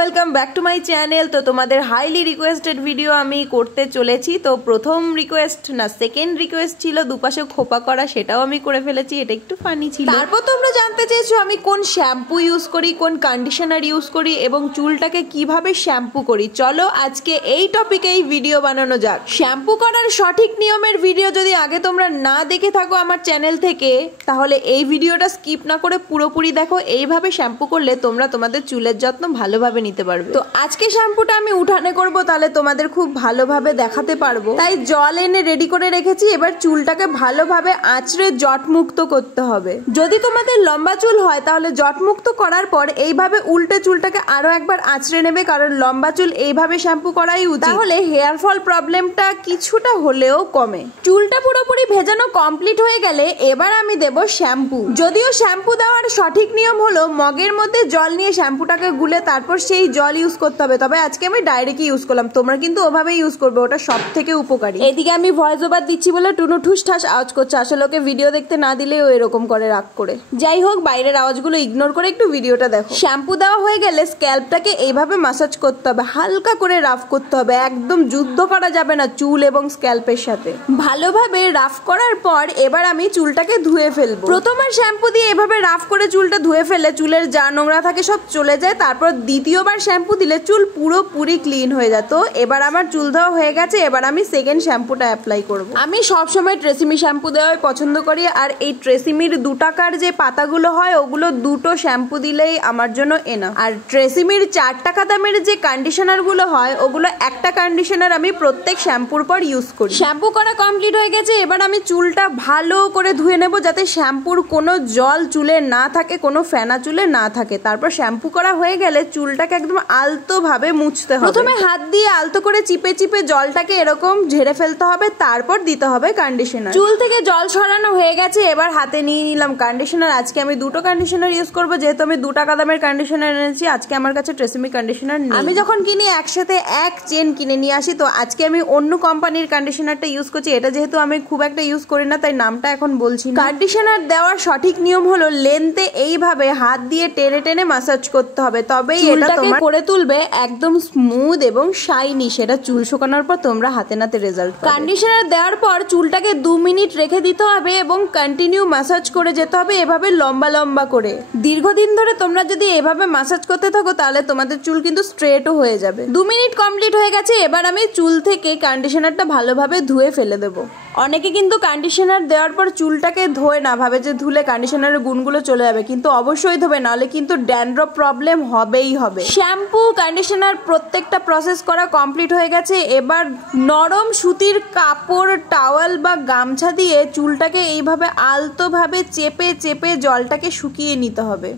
Welcome back to my channel. তো তোমাদের highly requested video আমি করতে চলেছি। তো প্রথম রিকোয়েস্ট না সেকেন্ড রিকোয়েস্ট ছিল দুপাশে খোপা করা, সেটাও আমি করে ফেলেছি, এটা একটু ফানি ছিল। তারপর তোমরা জানতে চেয়েছো আমি কোন শ্যাম্পু ইউজ করি, কোন কন্ডিশনার ইউজ করি এবং চুলটাকে কিভাবে শ্যাম্পু করি। চলো আজকে এই টপিকেই ভিডিও বানানো যাক। শ্যাম্পু করার সঠিক নিয়মের ভিডিও যদি আগে তোমরা না দেখে থাকো আমার চ্যানেল থেকে, তাহলে এই ভিডিওটা স্কিপ না করে পুরোপুরি দেখো। এইভাবে শ্যাম্পু করলে তোমরা তোমাদের চুলের যত্ন ভালোভাবে নিতে পারবে। তো আজকে শ্যাম্পুটা আমি উঠানে করব, তাহলে তোমাদের খুব ভালোভাবে দেখাতে পারবো। তাই জল এনে রেডি করে রেখেছি। এবার চুলটাকে ভালোভাবে আঁচড়ে জট মুক্ত করতে হবে। যদি তোমাদের লম্বা চুল হয় তাহলে জট মুক্ত করার পর এইভাবে উল্টে চুলটাকে আরো একবার আঁচড়ে নেবে, কারণ লম্বা চুল এইভাবে শ্যাম্পু করাই উচিত, তাহলে হেয়ার ফল প্রবলেমটা কিছুটা হলেও কমে। চুলটা পুরোপুরি ভেজানো কমপ্লিট হয়ে গেলে এবার আমি দেব শ্যাম্পু। যদিও শ্যাম্পু দেওয়ার সঠিক নিয়ম হলো মগের মধ্যে জল নিয়ে শ্যাম্পুটাকে গুলে তারপর সেই জল ইউজ করতে হবে। তবে আজকে আমি ডাইরেক্টই ইউজ করলাম, তোমরা কিন্তু ওভাবেই ইউজ করবে, ওটা সব থেকে উপকারী। এদিকে আমি ভয়েস ওভার দিচ্ছি বলে টুনু ঠুস ঠাস আওয়াজ করছে, আসলে ওকে ভিডিও দেখতে না দিলে ও এরকম করে রাগ করে। যাই হোক, বাইরের আওয়াজগুলো ইগনোর করে একটু ভিডিওটা দেখো। শ্যাম্পু দেওয়া হয়ে গেলে স্ক্যাল্পটাকে এইভাবে ম্যাসাজ করতে হবে, হালকা করে রাফ করতে হবে, একদম যুদ্ধ করা যাবে না চুল এবং স্ক্যাল্পের সাথে। ভালোভাবে রাফ করার পর এবার আমি চুলটাকে ধুয়ে ফেলবো। প্রথমবার শ্যাম্পু দিয়ে এভাবে রাফ করে চুলটা ধুয়ে ফেললে চুলের যা নোংরা থাকে সব চলে যায়। তারপর দ্বিতীয়বার শ্যাম্পু দিলে চুল পুরোপুরি ক্লিন হয়ে যেত। এবার আমার চুল ধোয়া হয়ে গেছে, এবার আমি সেকেন্ড শ্যাম্পুটা অ্যাপ্লাই করব। আমি সবসময় ট্রেসিমি শ্যাম্পু দেওয়াই পছন্দ করি, আর এই ট্রেসিমির 2 টাকার যে পাতাগুলো হয় ওগুলো 2টো শ্যাম্পু দিলেই আমার জন্য এনাফ। আর ট্রেসিমির 4 টাকা দামের যে কন্ডিশনার গুলো হয় ওগুলো একটা কন্ডিশনার আমি প্রত্যেক শ্যাম্পুর পর ইউজ করি। শ্যাম্পু করা কমপ্লিট হয়ে গেছে, এবার আমি চুলটা ভালো করে ধুয়ে নেব যাতে শ্যাম্পুর কোনো জল চুলে না থাকে, কোনো ফেনা চুলে না থাকে। তারপর শ্যাম্পু করা হয়ে গেলে চুলটাকে একদম আলতো ভাবে মুছতে হবে। প্রথমে হাত দিয়ে আলতো করে চিপে চিপে জলটাকে এরকম ঝেড়ে ফেলতে হবে, তারপর দিতে হবে কন্ডিশনার। চুল থেকে জল ছড়ানো হয়ে গেছে, এবার হাতে নিয়ে নিলাম কন্ডিশনার। আজকে আমি 2টো কন্ডিশনার ইউজ করবো, যেহেতু আমি 2 টাকা দামের কন্ডিশনার এনেছি। আজকে আমার কাছে ট্রেসিমি কন্ডিশনার নেই। আমি যখন কিনি একসাথে এক চেন কিনে নিয়ে আসি, তো আজকে আমি অন্য কোম্পানির কন্ডিশনারটা ইউজ করছি। এটা যেহেতু আমি খুব একটা ইউজ করি না তাই নামটা এখন বলছি না। কন্ডিশনার দেওয়ার সঠিক নিয়ম হলো লেন্থে এইভাবে হাত দিয়ে টেনে টেনে ম্যাসাজ করতে হবে, তবেই এটা তোমার করে তুলবে একদম স্মুথ এবং শাইনি। সেটা চুল শুকানোর পর তোমরা হাতে নাতে রেজাল্ট পাবে। কন্ডিশনার দেওয়ার পর চুলটাকে 2 মিনিট রেখে দিতে হবে এবং কন্টিনিউ ম্যাসাজ করে যেতে হবে এভাবে লম্বা লম্বা করে। দীর্ঘদিন ধরে তোমরা যদি এভাবে ম্যাসাজ করতে থাকো তাহলে তোমাদের চুল কিন্তু স্ট্রেটও হয়ে যাবে। 2 মিনিট কমপ্লিট হয়ে গেছে, এবার আমি চুল থেকে কন্ডিশনারটা ভালোভাবে ধুয়ে ফেলে দেবো। অনেকে কিন্তু কন্ডিশনার দেওয়ার পর চুলটাকে ধোয় না, ভাবে যে ধুলে কন্ডিশনারের গুণগুলো চলে যাবে, কিন্তু অবশ্যই ধোবে, নাহলে কিন্তু ড্যান্ড্রফ প্রবলেম হবেই হবে। শ্যাম্পু কন্ডিশনার প্রত্যেকটা প্রসেস করা কমপ্লিট হয়ে গেছে। এবার নরম সুতির কাপড়, টাওয়াল বা গামছা দিয়ে চুলটাকে এইভাবে আলতোভাবে চেপে চেপে জলটাকে শুকিয়ে নিতে হবে।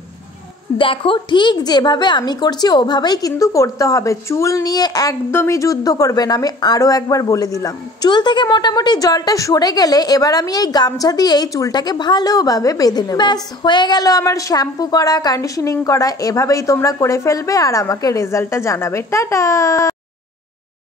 দেখো, ঠিক যেভাবে আমি করছি ওভাবেই কিন্তু করতে হবে। চুল নিয়ে একদমই যুদ্ধ করবেন, আমি আরো একবার বলে দিলাম। চুল থেকে মোটামুটি জলটা সরে গেলে এবার আমি এই গামছা দিয়ে এই চুলটাকে ভালোভাবে বেঁধে নেব। ব্যাস হয়ে গেল আমার শ্যাম্পু করা, কন্ডিশনিং করা। এভাবেই তোমরা করে ফেলবে আর আমাকে রেজাল্টটা জানাবে। টাটা।